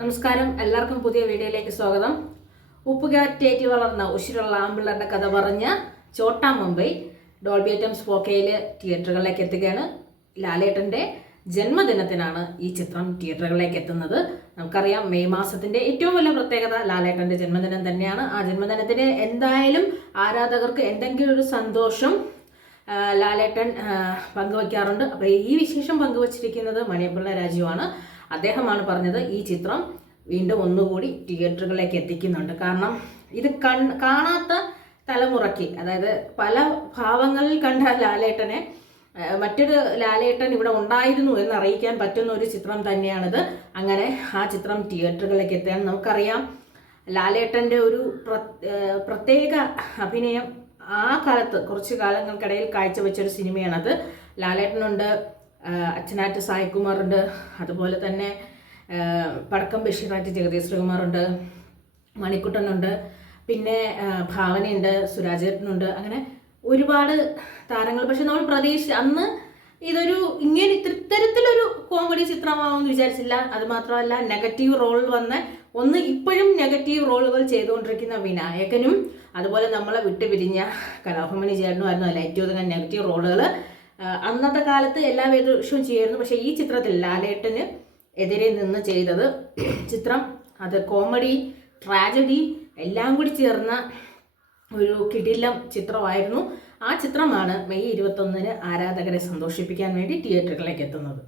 നമസ്കാരം, എല്ലാവർക്കും പുതിയ വീഡിയോയിലേക്ക് സ്വാഗതം. ഉപ്പുകാറ്റേറ്റി വളർന്ന ഉശിരുള്ള ആമ്പിള്ളേരുടെ കഥ പറഞ്ഞ ചോട്ടാ മുംബൈ ഡോൾബി അറ്റംസ് 4K തിയേറ്ററുകളിലേക്ക് എത്തുകയാണ്. ലാലേട്ടൻ്റെ ജന്മദിനത്തിനാണ് ഈ ചിത്രം തിയേറ്ററുകളിലേക്ക് എത്തുന്നത്. നമുക്കറിയാം, മെയ് മാസത്തിന്റെ ഏറ്റവും വലിയ പ്രത്യേകത ലാലേട്ടൻ്റെ ജന്മദിനം തന്നെയാണ്. ആ ജന്മദിനത്തിന് എന്തായാലും ആരാധകർക്ക് എന്തെങ്കിലും ഒരു സന്തോഷം ലാലേട്ടൻ പങ്കുവയ്ക്കാറുണ്ട്. അപ്പോൾ ഈ വിശേഷം പങ്കുവച്ചിരിക്കുന്നത് മണിയപ്പിള്ള രാജുവാണ്. അദ്ദേഹമാണ് പറഞ്ഞത് ഈ ചിത്രം വീണ്ടും ഒന്നുകൂടി തിയേറ്ററുകളിലേക്ക് എത്തിക്കുന്നുണ്ട്. കാരണം ഇത് കാണാത്ത തലമുറയ്ക്ക്, അതായത് പല ഭാവങ്ങളിൽ കണ്ട ലാലേട്ടനെ മറ്റൊരു ലാലേട്ടൻ ഇവിടെ ഉണ്ടായിരുന്നു എന്ന് അറിയിക്കാൻ പറ്റുന്ന ഒരു ചിത്രം തന്നെയാണിത്. അങ്ങനെ ആ ചിത്രം തിയേറ്ററുകളിലേക്ക് എത്താൻ നമുക്കറിയാം, ലാലേട്ടൻ്റെ ഒരു പ്രത്യേക അഭിനയം ആ കാലത്ത് കുറച്ച് കാലങ്ങൾക്കിടയിൽ കാഴ്ചവെച്ചൊരു സിനിമയാണത്. ലാലേട്ടനുണ്ട്, അച്ഛനാറ്റ് സായികുമാറുണ്ട്, അതുപോലെ തന്നെ പടക്കം ബഷീറാറ്റ് ജഗദീഷ് ശ്രീകുമാറുണ്ട്, മണിക്കുട്ടനുണ്ട്, പിന്നെ ഭാവനയുണ്ട്, സുരാജേട്ടനുണ്ട്. അങ്ങനെ ഒരുപാട് താരങ്ങൾ. പക്ഷെ നമ്മൾ അന്ന് ഇതൊരു ഇങ്ങനെ ഇത്തരത്തിലൊരു കോമഡി ചിത്രമാവുമെന്ന് വിചാരിച്ചില്ല. അതുമാത്രമല്ല, നെഗറ്റീവ് റോളിൽ വന്ന് ഇപ്പോഴും നെഗറ്റീവ് റോളുകൾ ചെയ്തുകൊണ്ടിരിക്കുന്ന വിനായകനും അതുപോലെ നമ്മളെ വിട്ടുപിരിഞ്ഞ കലാഭമണി ചേട്ടനുമായിരുന്നു അതിൽ ഏറ്റവും അധികം നെഗറ്റീവ് റോളുകൾ. അന്നത്തെ കാലത്ത് എല്ലാ വേഷവും ചെയ്യായിരുന്നു. പക്ഷേ ഈ ചിത്രത്തിൽ ലാലേട്ടന് എതിരെ നിന്ന് ചെയ്തത് ചിത്രം അത് കോമഡി, ട്രാജഡി എല്ലാം കൂടി ചേർന്ന ഒരു കിടിലം ചിത്രമായിരുന്നു. ആ ചിത്രമാണ് മെയ് 21 ആരാധകരെ സന്തോഷിപ്പിക്കാൻ വേണ്ടി തിയേറ്ററുകളിലേക്ക് എത്തുന്നത്.